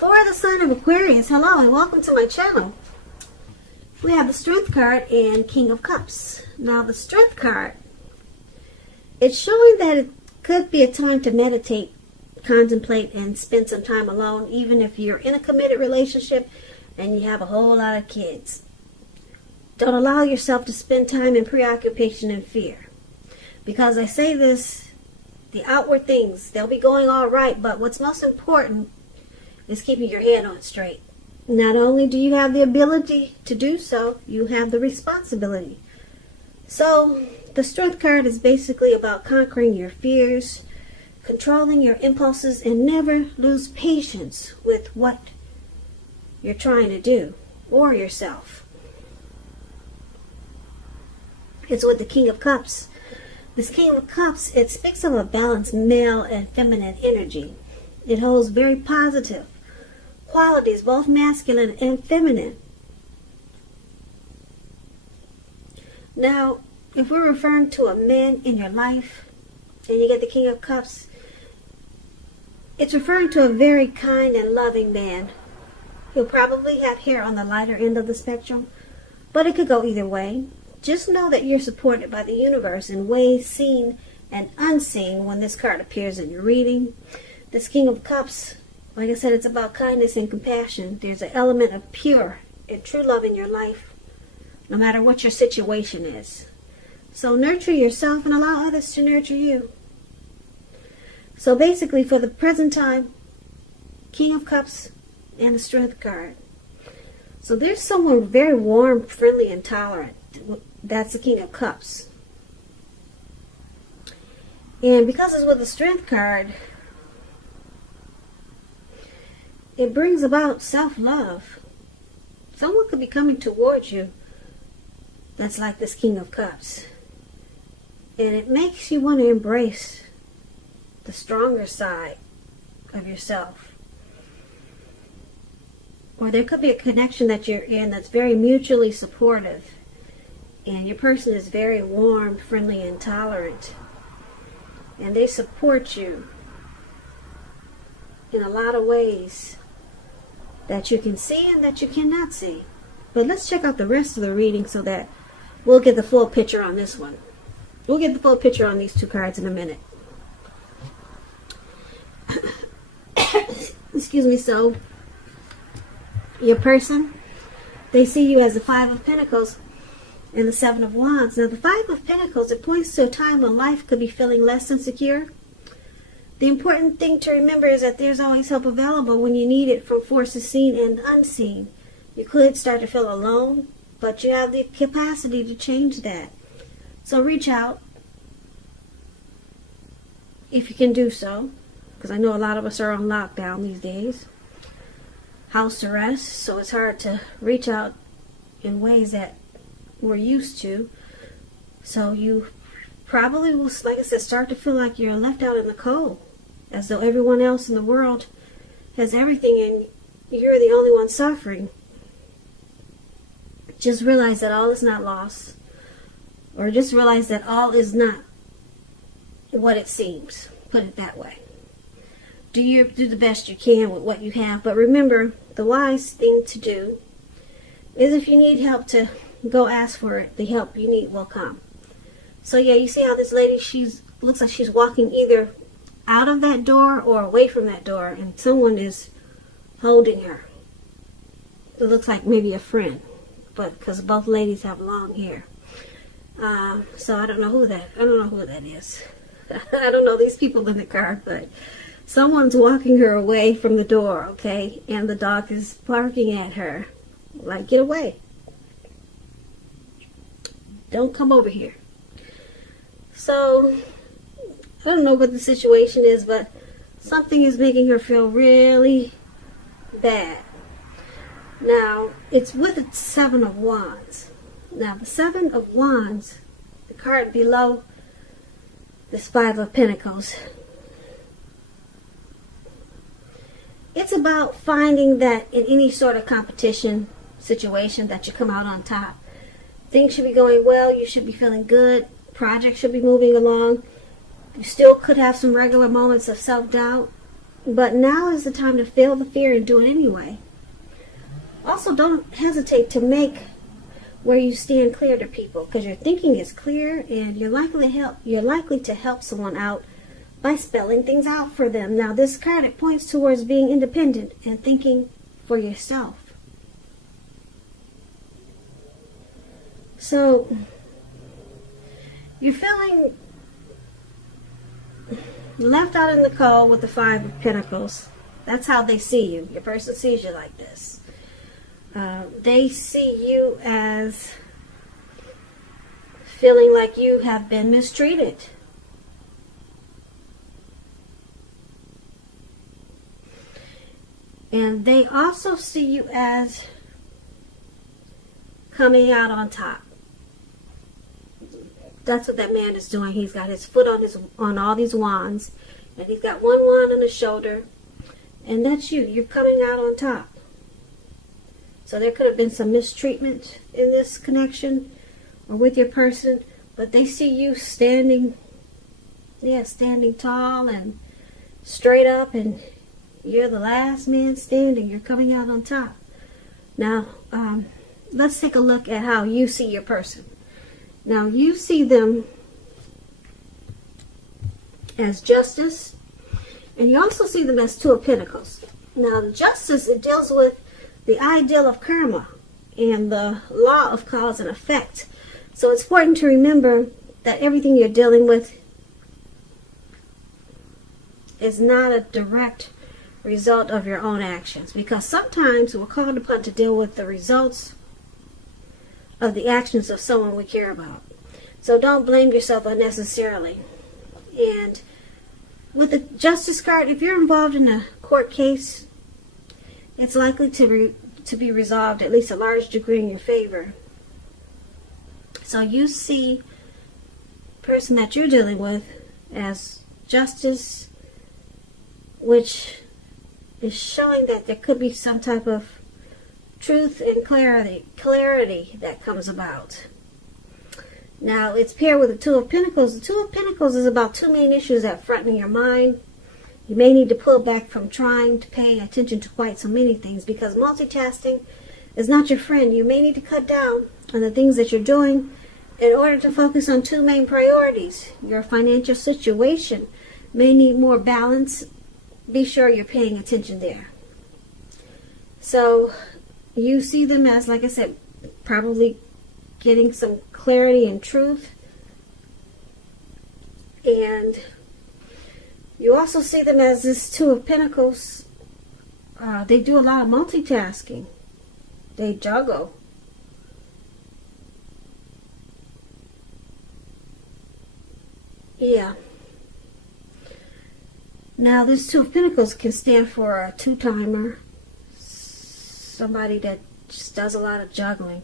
For the sign of Aquarius, hello and welcome to my channel. We have the Strength card and King of Cups. Now the Strength card, it's showing that it could be a time to meditate, contemplate, and spend some time alone, even if you're in a committed relationship and you have a whole lot of kids. Don't allow yourself to spend time in preoccupation and fear. Because I say this, the outward things, they'll be going all right, but what's most important is keeping your head on straight. Not only do you have the ability to do so, you have the responsibility. So, the Strength card is basically about conquering your fears, controlling your impulses, and never lose patience with what you're trying to do or yourself. It's with the King of Cups. This King of Cups, it speaks of a balanced male and feminine energy. It holds very positive qualities, both masculine and feminine. Now, if we're referring to a man in your life and you get the King of Cups, it's referring to a very kind and loving man. He'll probably have hair on the lighter end of the spectrum, but it could go either way. Just know that you're supported by the universe in ways seen and unseen when this card appears in your reading. This King of Cups, like I said, it's about kindness and compassion. There's an element of pure and true love in your life, no matter what your situation is. So nurture yourself and allow others to nurture you. So basically, for the present time, King of Cups and the Strength card. So there's someone very warm, friendly, and tolerant. That's the King of Cups. And because it's with the Strength card, it brings about self-love. Someone could be coming towards you that's like this King of Cups. And it makes you want to embrace the stronger side of yourself. Or there could be a connection that you're in that's very mutually supportive. And your person is very warm, friendly, and tolerant. And they support you in a lot of ways that you can see and that you cannot see. But let's check out the rest of the reading so that we'll get the full picture on this one. We'll get the full picture on these two cards in a minute. Excuse me. So, your person, they see you as the Five of Pentacles and the Seven of Wands. Now, the Five of Pentacles, it points to a time when life could be feeling less insecure. The important thing to remember is that there's always help available when you need it from forces seen and unseen. You could start to feel alone, but you have the capacity to change that. So reach out if you can do so, because I know a lot of us are on lockdown these days. House arrest, so it's hard to reach out in ways that we're used to. So you probably will, like I said, start to feel like you're left out in the cold, as though everyone else in the world has everything and you're the only one suffering. Just realize that all is not lost, or just realize that all is not what it seems. Put it that way. Do the best you can with what you have, but remember, the wise thing to do is if you need help to go ask for it. The help you need will come. So yeah, you see how this lady, looks like she's walking either out of that door or away from that door, and someone is holding her. It looks like maybe a friend, but because both ladies have long hair. So I don't know who that is. I don't know these people in the car, but someone's walking her away from the door, okay? And the dog is barking at her. Like, get away. Don't come over here. So, I don't know what the situation is, but something is making her feel really bad. Now, it's with the Seven of Wands. Now, the Seven of Wands, the card below this Five of Pentacles, it's about finding that in any sort of competition situation that you come out on top. Things should be going well. You should be feeling good. Projects should be moving along. You still could have some regular moments of self-doubt. But now is the time to feel the fear and do it anyway. Also, don't hesitate to make where you stand clear to people, because your thinking is clear and you're likely to help someone out by spelling things out for them. Now, this card, it points towards being independent and thinking for yourself. So, you're feeling left out in the cold with the Five of Pentacles. That's how they see you. Your person sees you like this. They see you as feeling like you have been mistreated. And they also see you as coming out on top. That's what that man is doing. He's got his foot on all these wands, and he's got one wand on his shoulder, and that's you. You're coming out on top. So there could have been some mistreatment in this connection or with your person, but they see you standing tall and straight up, and you're the last man standing. You're coming out on top. Now, let's take a look at how you see your person. Now, you see them as justice, and you also see them as Two of Pentacles. Now, the justice, it deals with the ideal of karma and the law of cause and effect. So it's important to remember that everything you're dealing with is not a direct result of your own actions, because sometimes we're called upon to deal with the results of the actions of someone we care about. So don't blame yourself unnecessarily. And with the Justice card, if you're involved in a court case, it's likely to be resolved at least a large degree in your favor. So you see the person that you're dealing with as justice, which is showing that there could be some type of truth and clarity that comes about. Now, it's paired with the Two of Pentacles. The Two of Pentacles is about two main issues that front in your mind. You may need to pull back from trying to pay attention to quite so many things, because multitasking is not your friend. You may need to cut down on the things that you're doing in order to focus on two main priorities. Your financial situation may need more balance. Be sure you're paying attention there. So you see them as, like I said, probably getting some clarity and truth. And you also see them as this Two of Pentacles. They do a lot of multitasking. They juggle. Yeah. Now, this Two of Pentacles can stand for a two-timer. Somebody that just does a lot of juggling.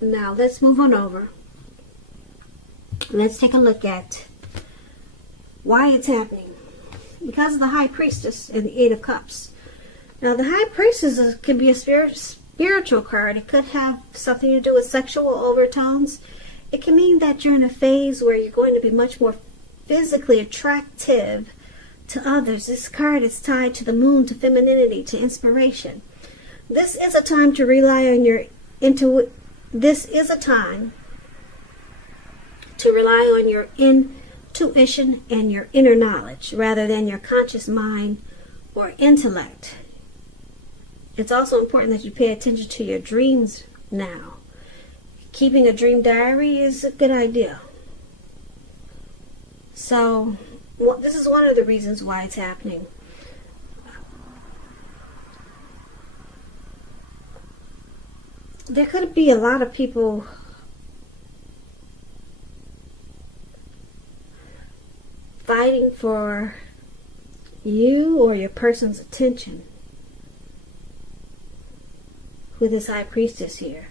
Now, let's move on over. Let's take a look at why it's happening. Because of the High Priestess and the Eight of Cups. Now, the High Priestess can be a spiritual card. It could have something to do with sexual overtones. It can mean that you're in a phase where you're going to be much more physically attractive to others. This card is tied to the moon, to femininity, to inspiration. This is a time to rely on your intuition. This is a time to rely on your intuition and your inner knowledge rather than your conscious mind or intellect. It's also important that you pay attention to your dreams now. Keeping a dream diary is a good idea. So, this is one of the reasons why it's happening. There could be a lot of people fighting for you or your person's attention with this High Priestess here.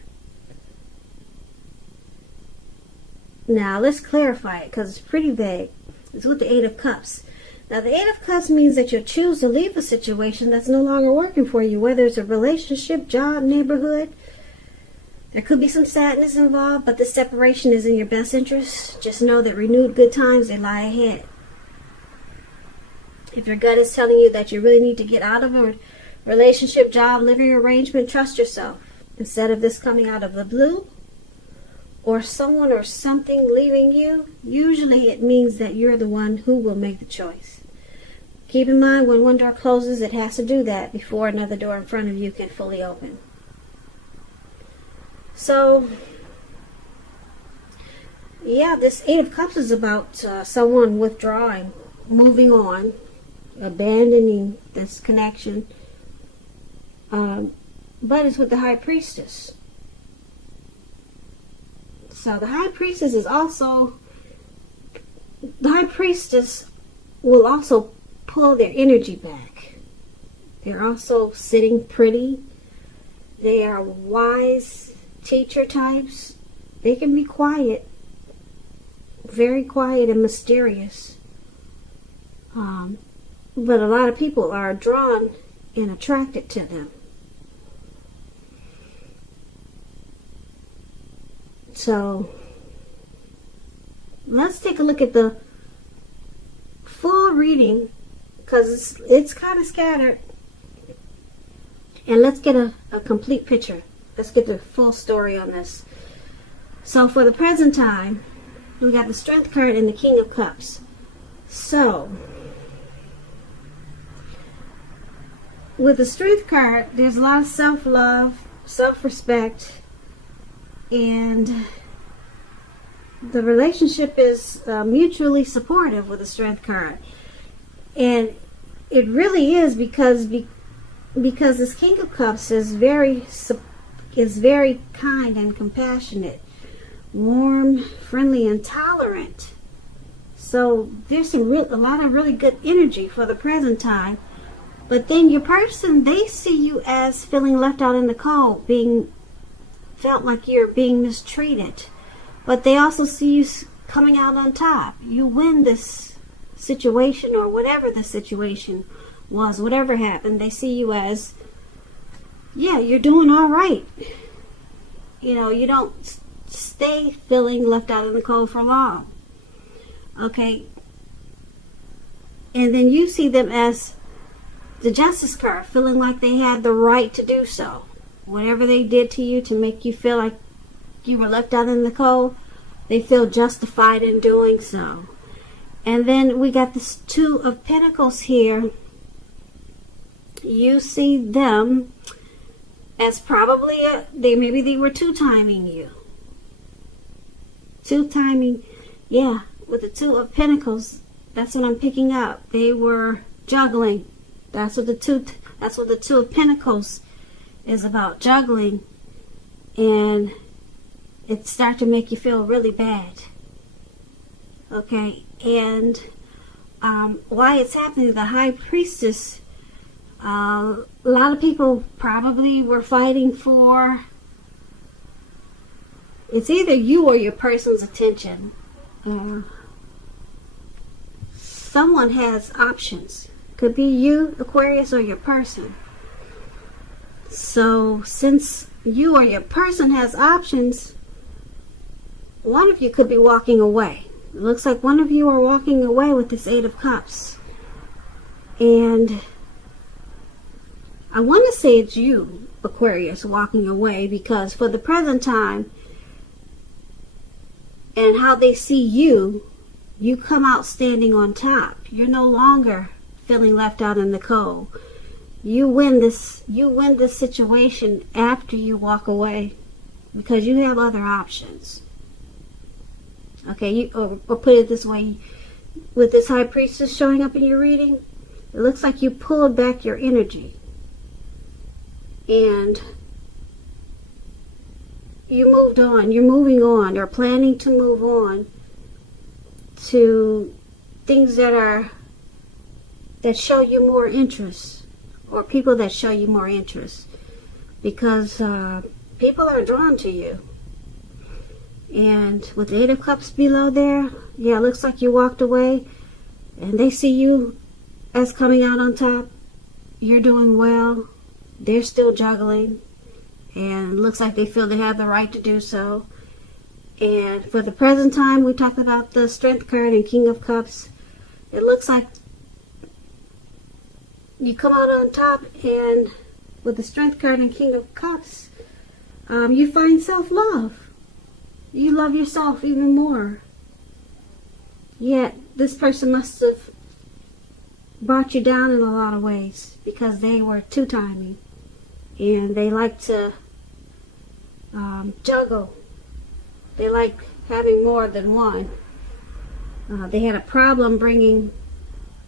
Now, let's clarify it because it's pretty vague. It's with the Eight of Cups. Now, the Eight of Cups means that you'll choose to leave a situation that's no longer working for you, whether it's a relationship, job, neighborhood. There could be some sadness involved, but the separation is in your best interest. Just know that renewed good times, they lie ahead. If your gut is telling you that you really need to get out of a relationship, job, living arrangement, trust yourself. Instead of this coming out of the blue, or someone or something leaving you, usually it means that you're the one who will make the choice. Keep in mind, when one door closes, it has to do that before another door in front of you can fully open. So, yeah, this Eight of Cups is about someone withdrawing, moving on, abandoning this connection. But it's with the High Priestess. So the High Priestess is also, the High Priestess will also pull their energy back. They're also sitting pretty. They are wise teacher types. They can be quiet, very quiet and mysterious. But a lot of people are drawn and attracted to them. So let's take a look at the full reading, because it's kind of scattered, and let's get a complete picture. Let's get the full story on this. So for the present time, we got the Strength card and the King of Cups. So with the Strength card, there's a lot of self-love, self-respect, and the relationship is mutually supportive with the Strength card. And it really is, because this King of Cups is very kind and compassionate, warm, friendly, and tolerant. So there's a lot of really good energy for the present time. But then your person, they see you as feeling left out in the cold, felt like you're being mistreated. But they also see you coming out on top. You win this situation, or whatever the situation was, whatever happened, they see you as, yeah, you're doing all right. You know, you don't stay feeling left out in the cold for long. Okay? And then you see them as the Justice card, feeling like they had the right to do so. Whatever they did to you to make you feel like you were left out in the cold, they feel justified in doing so. And then we got this Two of Pentacles here. You see them as probably maybe they were two-timing you. Two-timing, yeah, with the Two of Pentacles, that's what I'm picking up. They were juggling. That's what the Two of Pentacles is about, juggling. And it starts to make you feel really bad. Okay, and why it's happening, the High Priestess, a lot of people probably were fighting for, it's either you or your person's attention. Someone has options. Could be you, Aquarius, or your person. So since you or your person has options, one of you could be walking away. It looks like one of you are walking away with this Eight of Cups. And I want to say it's you, Aquarius, walking away, because for the present time and how they see you, you come out standing on top. You're no longer feeling left out in the cold. You win this situation after you walk away, because you have other options. Okay, or put it this way, with this High Priestess showing up in your reading, it looks like you pulled back your energy. And you moved on. You're moving on, or planning to move on to things that show you more interest, or people that show you more interest, because people are drawn to you. And with the Eight of Cups below there, yeah, it looks like you walked away, and they see you as coming out on top. You're doing well. They're still juggling, and it looks like they feel they have the right to do so. And for the present time, we talked about the Strength card and King of Cups. It looks like you come out on top, and with the Strength card and King of Cups, you find self-love. You love yourself even more. Yet, this person must have brought you down in a lot of ways because they were two-timing. And they like to juggle. They like having more than one. They had a problem bringing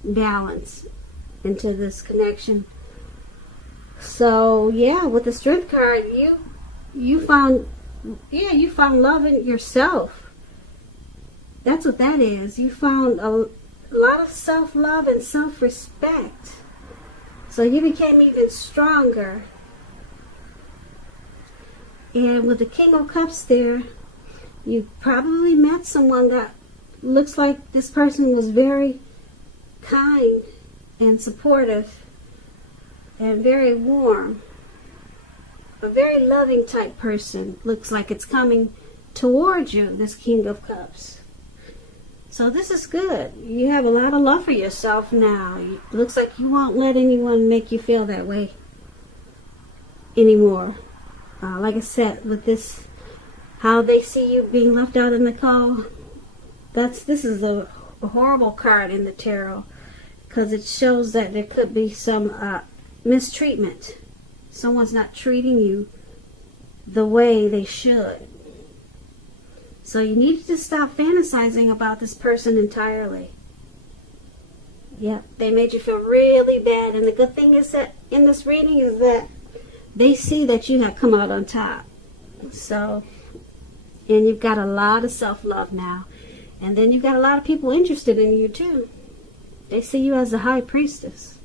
balance into this connection. So yeah, with the Strength card, you found love in yourself. That's what that is. You found a lot of self-love and self-respect. So you became even stronger. And with the King of Cups there, you probably met someone that looks like this person was very kind and supportive and very warm. A very loving type person. Looks like it's coming towards you, this King of Cups. So this is good. You have a lot of love for yourself now. It looks like you won't let anyone make you feel that way anymore. Like I said, with this, how they see you being left out in the cold, this is a horrible card in the tarot, because it shows that there could be some mistreatment. Someone's not treating you the way they should. So you need to stop fantasizing about this person entirely. Yeah, they made you feel really bad. And the good thing is that in this reading is that they see that you have come out on top. So, and you've got a lot of self-love now. And then you've got a lot of people interested in you too. They see you as a high priestess.